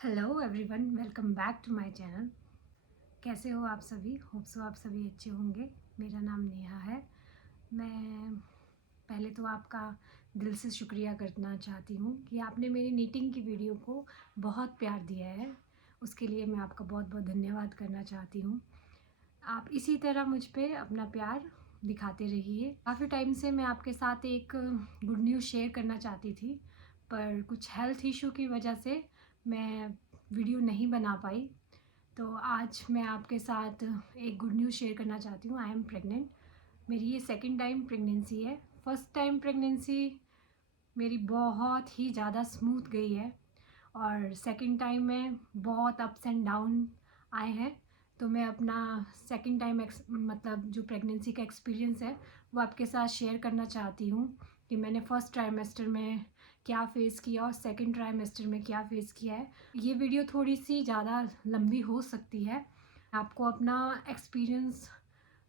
Hello everyone, welcome back to my channel. कैसे हो आप सभी? होप सो आप सभी अच्छे होंगे। मेरा नाम नेहा है। मैं पहले तो आपका दिल से शुक्रिया करना चाहती हूँ कि आपने मेरी नीटिंग की वीडियो को बहुत प्यार दिया है। उसके लिए मैं आपका बहुत बहुत धन्यवाद करना चाहती हूँ। आप इसी तरह मुझ पे अपना प्यार दिखाते रहिए। काफ़ी टाइम से मैं आपके साथ एक गुड न्यूज़ शेयर करना चाहती थी, पर कुछ हेल्थ इशू की वजह से मैं वीडियो नहीं बना पाई। तो आज मैं आपके साथ एक गुड न्यूज़ शेयर करना चाहती हूँ। I am pregnant. मेरी ये सेकंड टाइम प्रेगनेंसी है। फर्स्ट टाइम प्रेगनेंसी मेरी बहुत ही ज़्यादा स्मूथ गई है और सेकंड टाइम में बहुत अप्स एंड डाउन आए हैं। तो मैं अपना सेकंड टाइम मतलब जो प्रेगनेंसी का एक्सपीरियंस है वो आपके साथ शेयर करना चाहती हूँ कि मैंने फर्स्ट ट्राइमेस्टर में क्या फ़ेस किया और सेकंड ट्राइमेस्टर में क्या फ़ेस किया है। ये वीडियो थोड़ी सी ज़्यादा लंबी हो सकती है। आपको अपना experience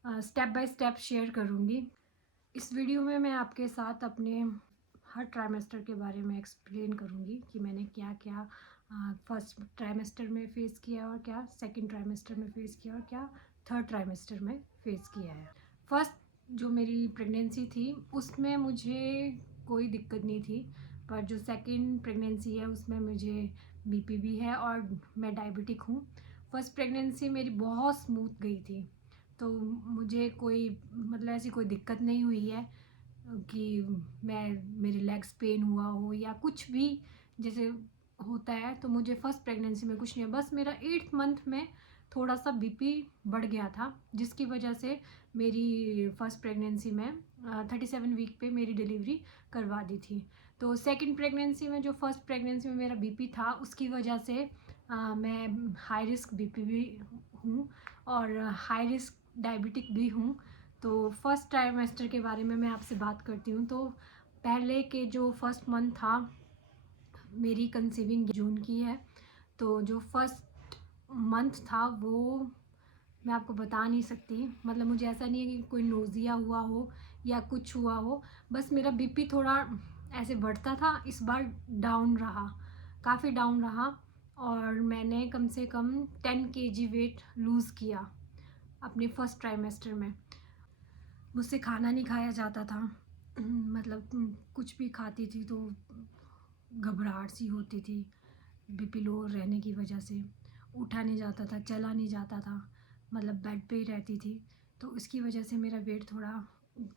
step by step share करूँगी। इस वीडियो में मैं आपके साथ अपने हर ट्राइमेस्टर के बारे में एक्सप्लेन करूँगी कि मैंने क्या क्या फर्स्ट ट्राइमेस्टर में फ़ेस किया और क्या सेकंड ट्राइमेस्टर में फ़ेस किया और क्या थर्ड ट्राइमेस्टर में फ़ेस किया है। फर्स्ट जो मेरी प्रेगनेंसी थी उसमें मुझे कोई दिक्कत नहीं थी, पर जो सेकंड प्रेगनेंसी है उसमें मुझे बीपी भी है और मैं डायबिटिक हूँ। फर्स्ट प्रेगनेंसी मेरी बहुत स्मूथ गई थी, तो मुझे कोई मतलब ऐसी कोई दिक्कत नहीं हुई है कि मेरे लेग्स पेन हुआ हो या कुछ भी जैसे होता है। तो मुझे फर्स्ट प्रेगनेंसी में कुछ नहीं है, बस मेरा 8th मंथ में थोड़ा सा बीपी बढ़ गया था, जिसकी वजह से मेरी फर्स्ट प्रेगनेंसी में 37 वीक पे मेरी डिलीवरी करवा दी थी। तो सेकंड प्रेगनेंसी में जो फर्स्ट प्रेगनेंसी में मेरा बीपी था उसकी वजह से मैं हाई रिस्क बीपी भी हूँ और हाई रिस्क डायबिटिक भी हूँ। तो फर्स्ट ट्राइमेस्टर के बारे में मैं आपसे बात करती हूँ। तो पहले के जो फर्स्ट मंथ था, मेरी कंसीविंग जून की है। तो जो फर्स्ट मंथ था वो मैं आपको बता नहीं सकती। मतलब मुझे ऐसा नहीं है कि कोई नोज़िया हुआ हो या कुछ हुआ हो, बस मेरा बीपी थोड़ा ऐसे बढ़ता था। इस बार डाउन रहा, काफ़ी डाउन रहा और मैंने कम से कम 10 kg वेट लूज़ किया अपने फर्स्ट ट्राइमेस्टर में। मुझसे खाना नहीं खाया जाता था। मतलब कुछ भी खाती थी तो घबराहट सी होती थी, बीपी लो रहने की वजह से। उठा नहीं जाता था, चला नहीं जाता था, मतलब बेड पे ही रहती थी। तो इसकी वजह से मेरा वेट थोड़ा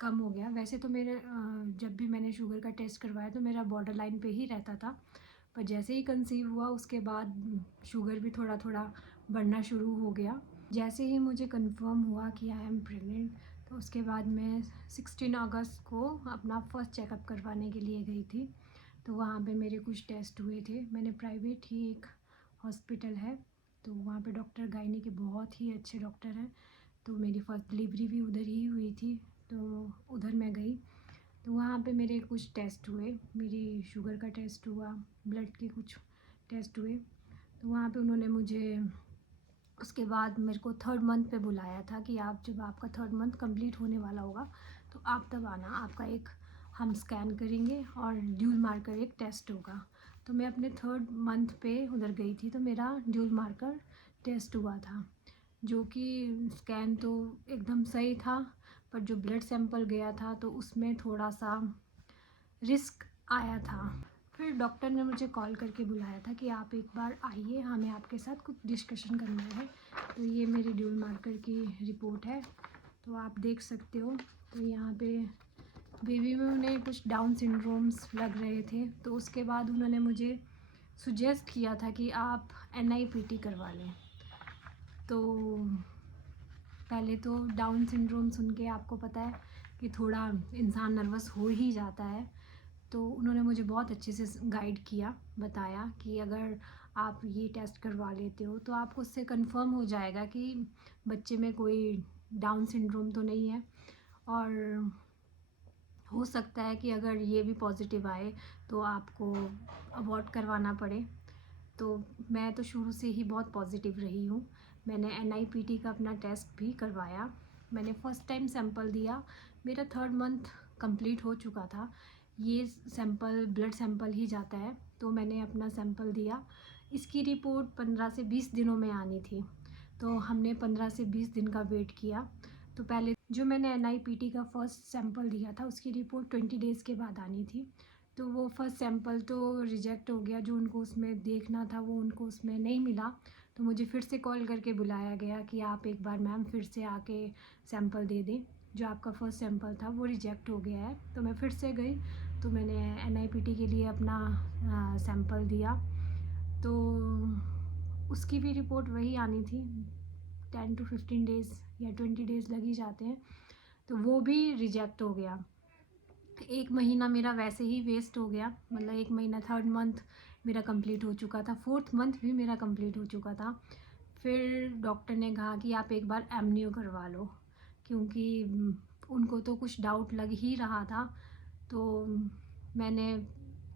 कम हो गया। वैसे तो मेरे जब भी मैंने शुगर का टेस्ट करवाया तो मेरा बॉर्डर लाइन पे ही रहता था, पर जैसे ही कंसीव हुआ उसके बाद शुगर भी थोड़ा थोड़ा बढ़ना शुरू हो गया। जैसे ही मुझे कंफर्म हुआ कि आई एम प्रेग्नेंट, तो उसके बाद मैं 16 अगस्त को अपना फर्स्ट चेकअप करवाने के लिए गई थी। तो वहाँ पे मेरे कुछ टेस्ट हुए थे। मैंने प्राइवेट ही एक हॉस्पिटल है, तो वहाँ पे डॉक्टर गायनी के बहुत ही अच्छे डॉक्टर हैं। तो मेरी फर्स्ट डिलीवरी भी उधर ही हुई थी, तो उधर मैं गई। तो वहाँ पे मेरे कुछ टेस्ट हुए, मेरी शुगर का टेस्ट हुआ, ब्लड के कुछ टेस्ट हुए। तो वहाँ पे उन्होंने मुझे उसके बाद मेरे को थर्ड मंथ पे बुलाया था कि आप जब आपका थर्ड मंथ कंप्लीट होने वाला होगा तो आप तब आना, आपका एक हम स्कैन करेंगे और ड्यूल मार्कर एक टेस्ट होगा। तो मैं अपने थर्ड मंथ पे उधर गई थी, तो मेरा ड्यूल मार्कर टेस्ट हुआ था, जो कि स्कैन तो एकदम सही था, पर जो ब्लड सैंपल गया था तो उसमें थोड़ा सा रिस्क आया था। फिर डॉक्टर ने मुझे कॉल करके बुलाया था कि आप एक बार आइए, हमें आपके साथ कुछ डिस्कशन करना है। तो ये मेरी ड्यूल मार्कर की रिपोर्ट है, तो आप देख सकते हो। तो यहाँ पे बेबी में उन्हें कुछ डाउन सिंड्रोम्स लग रहे थे, तो उसके बाद उन्होंने मुझे सुजेस्ट किया था कि आप NIPT करवा लें। तो पहले तो डाउन सिंड्रोम सुन के आपको पता है कि थोड़ा इंसान नर्वस हो ही जाता है। तो उन्होंने मुझे बहुत अच्छे से गाइड किया, बताया कि अगर आप ये टेस्ट करवा लेते हो तो आपको उससे कंफर्म हो जाएगा कि बच्चे में कोई डाउन सिंड्रोम तो नहीं है, और हो सकता है कि अगर ये भी पॉजिटिव आए तो आपको अबॉर्ट करवाना पड़े। तो मैं तो शुरू से ही बहुत पॉजिटिव रही हूँ। मैंने NIPT का अपना टेस्ट भी करवाया। मैंने फ़र्स्ट टाइम सैंपल दिया, मेरा थर्ड मंथ कंप्लीट हो चुका था। ये सैंपल ब्लड सैंपल ही जाता है, तो मैंने अपना सैंपल दिया। इसकी रिपोर्ट 15 से 20 दिनों में आनी थी। तो हमने 15 से 20 दिन का वेट किया। तो पहले जो मैंने NIPT का फ़र्स्ट सैंपल दिया था उसकी रिपोर्ट 20 डेज़ के बाद आनी थी। तो वो फ़र्स्ट सैंपल तो रिजेक्ट हो गया, जो उनको उसमें देखना था वो उनको उसमें नहीं मिला। तो मुझे फिर से कॉल करके बुलाया गया कि आप एक बार मैम फिर से आके सैंपल दे दें, जो आपका फ़र्स्ट सैंपल था वो रिजेक्ट हो गया है। तो मैं फिर से गई, तो मैंने NIPT के लिए अपना सैंपल दिया। तो उसकी भी रिपोर्ट वही आनी थी, 10 to 15 डेज़ या 20 डेज़ लग ही जाते हैं। तो वो भी रिजेक्ट हो गया। 1 महीना मेरा वैसे ही वेस्ट हो गया, मतलब 1 महीना, 3rd मंथ मेरा कंप्लीट हो चुका था, 4th मंथ भी मेरा कंप्लीट हो चुका था। फिर डॉक्टर ने कहा कि आप एक बार एमनियो करवा लो, क्योंकि उनको तो कुछ डाउट लग ही रहा था। तो मैंने,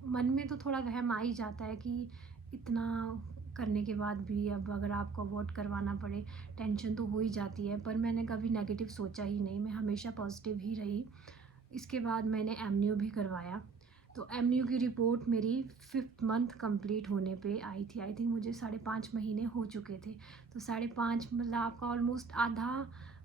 मन में तो थोड़ा वहम आ ही जाता है कि इतना करने के बाद भी अब अगर आपको अबॉर्ट करवाना पड़े, टेंशन तो हो ही जाती है। पर मैंने कभी नेगेटिव सोचा ही नहीं, मैं हमेशा पॉजिटिव ही रही। इसके बाद मैंने एमनियो भी करवाया। तो एमनियो की रिपोर्ट मेरी 5th मंथ कंप्लीट होने पे आई थी। आई थिंक मुझे 5.5 महीने हो चुके थे। तो 5.5 मतलब आपका ऑलमोस्ट आधा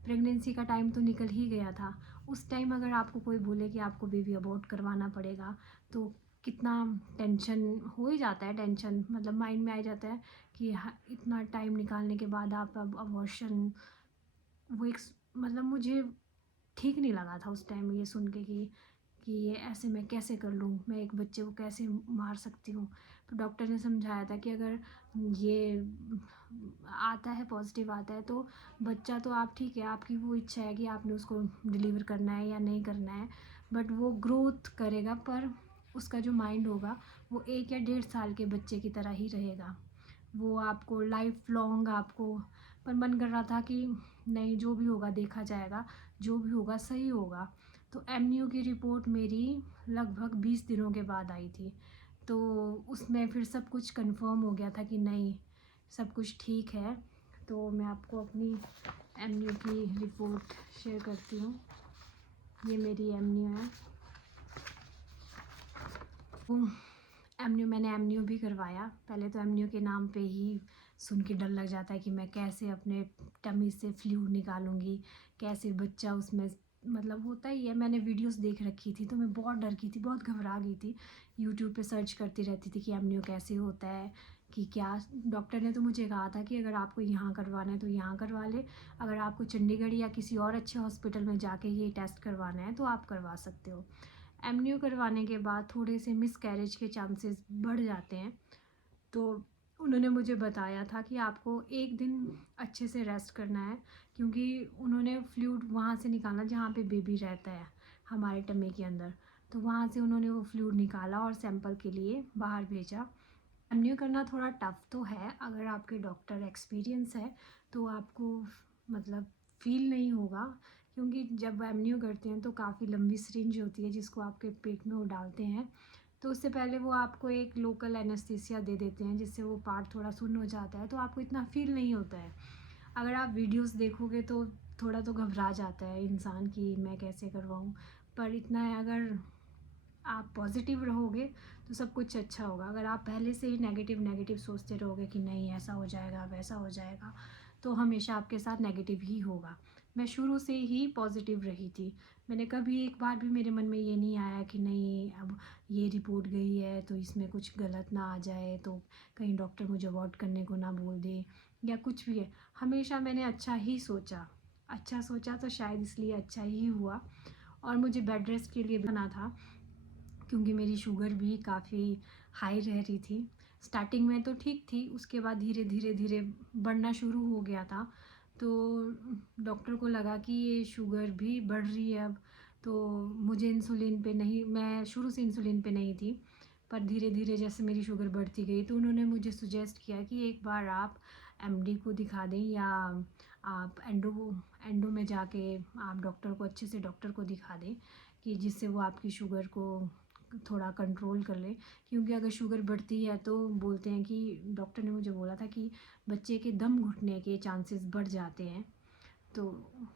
प्रेगनेंसी का टाइम तो निकल ही गया था। उस टाइम अगर आपको कोई बोले कि आपको बेबी अबॉर्ट करवाना पड़ेगा, तो कितना टेंशन हो ही जाता है। टेंशन मतलब माइंड में आ जाता है कि इतना टाइम निकालने के बाद आप अब अबॉर्शन, वो एक मतलब मुझे ठीक नहीं लगा था उस टाइम ये सुन के कि ये ऐसे मैं कैसे कर लूँ, मैं एक बच्चे को कैसे मार सकती हूँ। तो डॉक्टर ने समझाया था कि अगर ये आता है, पॉजिटिव आता है, तो बच्चा तो आप ठीक है, आपकी वो इच्छा है कि आपने उसको डिलीवर करना है या नहीं करना है, बट वो ग्रोथ करेगा, पर उसका जो माइंड होगा वो 1 या 1.5 साल के बच्चे की तरह ही रहेगा। वो आपको लाइफ लॉन्ग आपको, पर मन कर रहा था कि नहीं, जो भी होगा देखा जाएगा, जो भी होगा सही होगा। तो एमनियो की रिपोर्ट मेरी लगभग 20 दिनों के बाद आई थी। तो उसमें फिर सब कुछ कंफर्म हो गया था कि नहीं, सब कुछ ठीक है। तो मैं आपको अपनी एमनियो की रिपोर्ट शेयर करती हूँ। ये मेरी एमनियो है। मैंने एमनियो भी करवाया। पहले तो एमनियो के नाम पे ही सुन के डर लग जाता है कि मैं कैसे अपने टमी से फ्लूइड निकालूंगी, कैसे बच्चा उसमें, मतलब होता ही है। मैंने वीडियोस देख रखी थी तो मैं बहुत डर गई थी, बहुत घबरा गई थी। यूट्यूब पे सर्च करती रहती थी कि एमनियो कैसे होता है, कि क्या। डॉक्टर ने तो मुझे कहा था कि अगर आपको यहाँ करवाना है तो यहाँ करवा ले, अगर आपको चंडीगढ़ या किसी और अच्छे हॉस्पिटल में जाके ये टेस्ट करवाना है तो आप करवा सकते हो। एमनियो करवाने के बाद थोड़े से मिसकैरेज के चांसेस बढ़ जाते हैं। तो उन्होंने मुझे बताया था कि आपको 1 दिन अच्छे से रेस्ट करना है, क्योंकि उन्होंने फ्लूइड वहाँ से निकाला जहाँ पे बेबी रहता है, हमारे टमी के अंदर। तो वहाँ से उन्होंने वो फ्लूइड निकाला और सैंपल के लिए बाहर भेजा। एमनियो करना थोड़ा टफ़ तो है, अगर आपके डॉक्टर एक्सपीरियंस है तो आपको मतलब फ़ील नहीं होगा, क्योंकि जब एमनियो करते हैं तो काफ़ी लंबी सिरिंज होती है जिसको आपके पेट में वो डालते हैं। तो उससे पहले वो आपको एक लोकल एनेस्थीसिया दे देते हैं, जिससे वो पार्ट थोड़ा सुन्न हो जाता है, तो आपको इतना फ़ील नहीं होता है। अगर आप वीडियोस देखोगे तो थोड़ा तो घबरा जाता है इंसान कि मैं कैसे करवाऊँ, पर इतना है, अगर आप पॉजिटिव रहोगे तो सब कुछ अच्छा होगा। अगर आप पहले से ही नेगेटिव नेगेटिव सोचते रहोगे कि नहीं ऐसा हो जाएगा, वैसा हो जाएगा, तो हमेशा आपके साथ नेगेटिव ही होगा। मैं शुरू से ही पॉजिटिव रही थी। मैंने कभी एक बार भी मेरे मन में ये नहीं आया कि नहीं, अब ये रिपोर्ट गई है तो इसमें कुछ गलत ना आ जाए, तो कहीं डॉक्टर मुझे अबॉर्ट करने को ना बोल दे या कुछ भी है। हमेशा मैंने अच्छा ही सोचा, अच्छा सोचा तो शायद इसलिए अच्छा ही हुआ। और मुझे बेड रेस्ट के लिए बना था, क्योंकि मेरी शुगर भी काफ़ी हाई रह रही थी। स्टार्टिंग में तो ठीक थी, उसके बाद धीरे धीरे धीरे बढ़ना शुरू हो गया था। तो डॉक्टर को लगा कि ये शुगर भी बढ़ रही है अब। तो मुझे इंसुलिन पे नहीं, मैं शुरू से इंसुलिन पे नहीं थी, पर धीरे धीरे जैसे मेरी शुगर बढ़ती गई तो उन्होंने मुझे सुजेस्ट किया कि एक बार आप एमडी को दिखा दें, या आप एंडो में जाके आप डॉक्टर को, अच्छे से डॉक्टर को दिखा दें, कि जिससे वो आपकी शुगर को थोड़ा कंट्रोल कर ले। क्योंकि अगर शुगर बढ़ती है तो बोलते हैं कि, डॉक्टर ने मुझे बोला था कि बच्चे के दम घुटने के चांसेस बढ़ जाते हैं। तो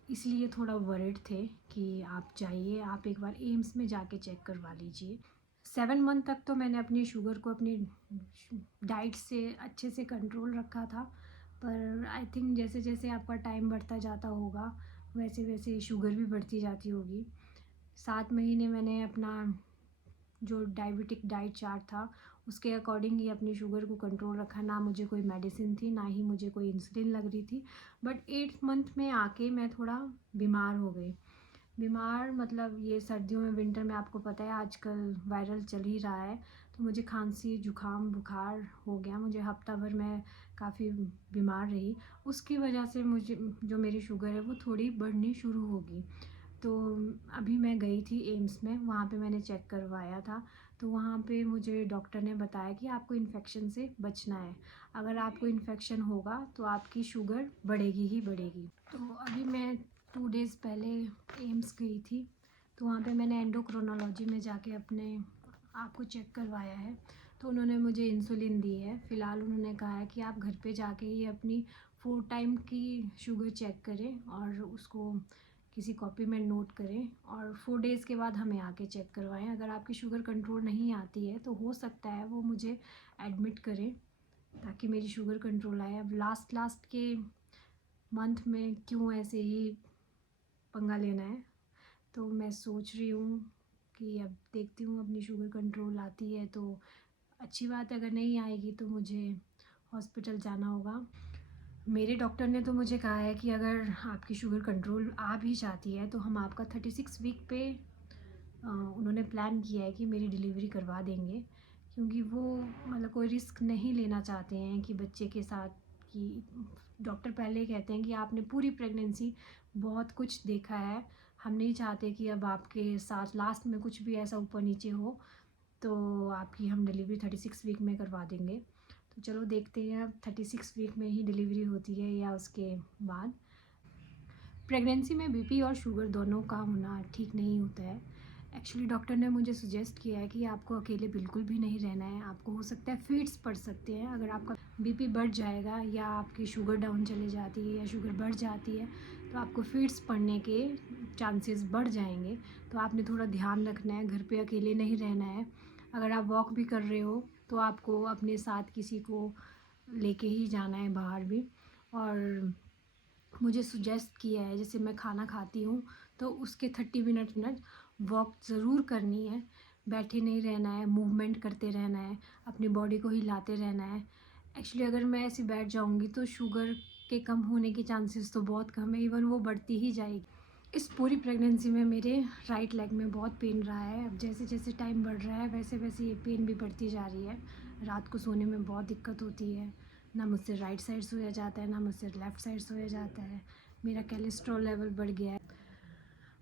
इसलिए थोड़ा वरिड थे कि आप जाइए, आप एक बार एम्स में जाके चेक करवा लीजिए। 7 मंथ तक तो मैंने अपनी शुगर को अपनी डाइट से अच्छे से कंट्रोल रखा था, पर आई थिंक जैसे जैसे आपका टाइम बढ़ता जाता होगा वैसे वैसे शुगर भी बढ़ती जाती होगी। 7 महीने मैंने अपना जो डायबिटिक डाइट चार्ट था उसके अकॉर्डिंग ही अपनी शुगर को कंट्रोल रखा। ना मुझे कोई मेडिसिन थी, ना ही मुझे कोई इंसुलिन लग रही थी। बट 8th मंथ में आके मैं थोड़ा बीमार हो गई। बीमार मतलब ये सर्दियों में, विंटर में आपको पता है आजकल वायरल चल ही रहा है, तो मुझे खांसी जुकाम बुखार हो गया। मुझे हफ्ता भर मैं काफ़ी बीमार रही। उसकी वजह से मुझे जो मेरी शुगर है वो थोड़ी बढ़नी शुरू होगी। तो अभी मैं गई थी एम्स में, वहाँ पे मैंने चेक करवाया था। तो वहाँ पे मुझे डॉक्टर ने बताया कि आपको इन्फेक्शन से बचना है। अगर आपको इन्फेक्शन होगा तो आपकी शुगर बढ़ेगी ही बढ़ेगी। तो अभी मैं 2 डेज़ पहले एम्स गई थी, तो वहाँ पे मैंने एंडोक्रोनोलॉजी में जाके अपने आप को चेक करवाया है। तो उन्होंने मुझे इंसुलिन दी है। फ़िलहाल उन्होंने कहा है कि आप घर पे जाके ही अपनी 4 टाइम की शुगर चेक करें और उसको किसी कॉपी में नोट करें और 4 डेज़ के बाद हमें आके चेक करवाएं। अगर आपकी शुगर कंट्रोल नहीं आती है तो हो सकता है वो मुझे एडमिट करें ताकि मेरी शुगर कंट्रोल आए। अब लास्ट के मंथ में क्यों ऐसे ही पंगा लेना है, तो मैं सोच रही हूँ कि अब देखती हूँ अपनी शुगर कंट्रोल आती है तो अच्छी बात है, अगर नहीं आएगी तो मुझे हॉस्पिटल जाना होगा। मेरे डॉक्टर ने तो मुझे कहा है कि अगर आपकी शुगर कंट्रोल आ भी जाती है तो हम आपका 36 वीक पे उन्होंने प्लान किया है कि मेरी डिलीवरी करवा देंगे, क्योंकि वो मतलब कोई रिस्क नहीं लेना चाहते हैं कि बच्चे के साथ कि डॉक्टर पहले ही कहते हैं कि आपने पूरी प्रेगनेंसी बहुत कुछ देखा है, हम नहीं चाहते कि अब आपके साथ लास्ट में कुछ भी ऐसा ऊपर नीचे हो, तो आपकी हम डिलीवरी 36 वीक में करवा देंगे। तो चलो देखते हैं अब 36 वीक में ही डिलीवरी होती है या उसके बाद। प्रेगनेंसी में बीपी और शुगर दोनों का होना ठीक नहीं होता है। एक्चुअली डॉक्टर ने मुझे सजेस्ट किया है कि आपको अकेले बिल्कुल भी नहीं रहना है। आपको हो सकता है फिट्स पड़ सकते हैं, अगर आपका बीपी बढ़ जाएगा या आपकी शुगर डाउन चली जाती है या शुगर बढ़ जाती है तो आपको फिट्स पड़ने के चांसेस बढ़ जाएंगे। तो आपने थोड़ा ध्यान रखना है, घर पे अकेले नहीं रहना है। अगर आप वॉक भी कर रहे हो तो आपको अपने साथ किसी को लेके ही जाना है बाहर भी। और मुझे सुजेस्ट किया है, जैसे मैं खाना खाती हूँ तो उसके 30 मिनट वॉक ज़रूर करनी है। बैठे नहीं रहना है, मूवमेंट करते रहना है, अपनी बॉडी को हिलाते रहना है। एक्चुअली अगर मैं ऐसे बैठ जाऊँगी तो शुगर के कम होने के चांसेस तो बहुत कम है, इवन वो बढ़ती ही जाएगी। इस पूरी प्रेगनेंसी में मेरे राइट लेग में बहुत पेन रहा है। अब जैसे जैसे टाइम बढ़ रहा है वैसे वैसे ये पेन भी बढ़ती जा रही है। रात को सोने में बहुत दिक्कत होती है, ना मुझसे राइट साइड सोया जाता है ना मुझसे लेफ़्ट साइड सोया जाता है। मेरा कोलेस्ट्रॉल लेवल बढ़ गया है।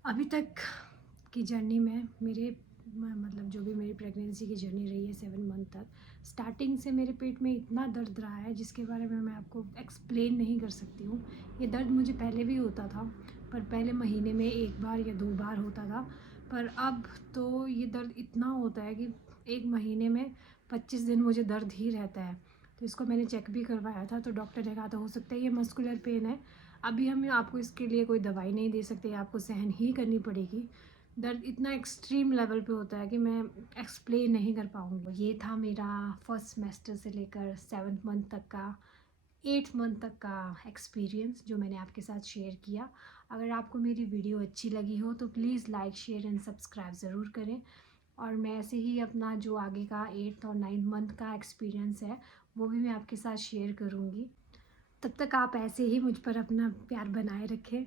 अभी तक की जर्नी में मेरे मतलब जो भी मेरी प्रेगनेंसी की जर्नी रही है 7 मंथ तक, स्टार्टिंग से मेरे पेट में इतना दर्द रहा है जिसके बारे में मैं आपको एक्सप्लेन नहीं कर सकती हूँ। ये दर्द मुझे पहले भी होता था, पर पहले महीने में 1 बार या 2 बार होता था, पर अब तो ये दर्द इतना होता है कि 1 महीने में 25 दिन मुझे दर्द ही रहता है। तो इसको मैंने चेक भी करवाया था, तो डॉक्टर ने कहा था हो सकता है ये मस्कुलर पेन है। अभी हम आपको इसके लिए कोई दवाई नहीं दे सकते, आपको सहन ही करनी पड़ेगी। दर्द इतना एक्सट्रीम लेवल पे होता है कि मैं एक्सप्लेन नहीं कर पाऊँगी। ये था मेरा फर्स्ट सेमेस्टर से लेकर 7th मंथ तक का 8th मंथ तक का एक्सपीरियंस जो मैंने आपके साथ शेयर किया। अगर आपको मेरी वीडियो अच्छी लगी हो तो please like share and subscribe ज़रूर करें। और मैं ऐसे ही अपना जो आगे का 8th और 9th मंथ का एक्सपीरियंस है वो भी मैं आपके साथ शेयर करूँगी। तब तक आप ऐसे ही मुझ पर अपना प्यार बनाए रखें।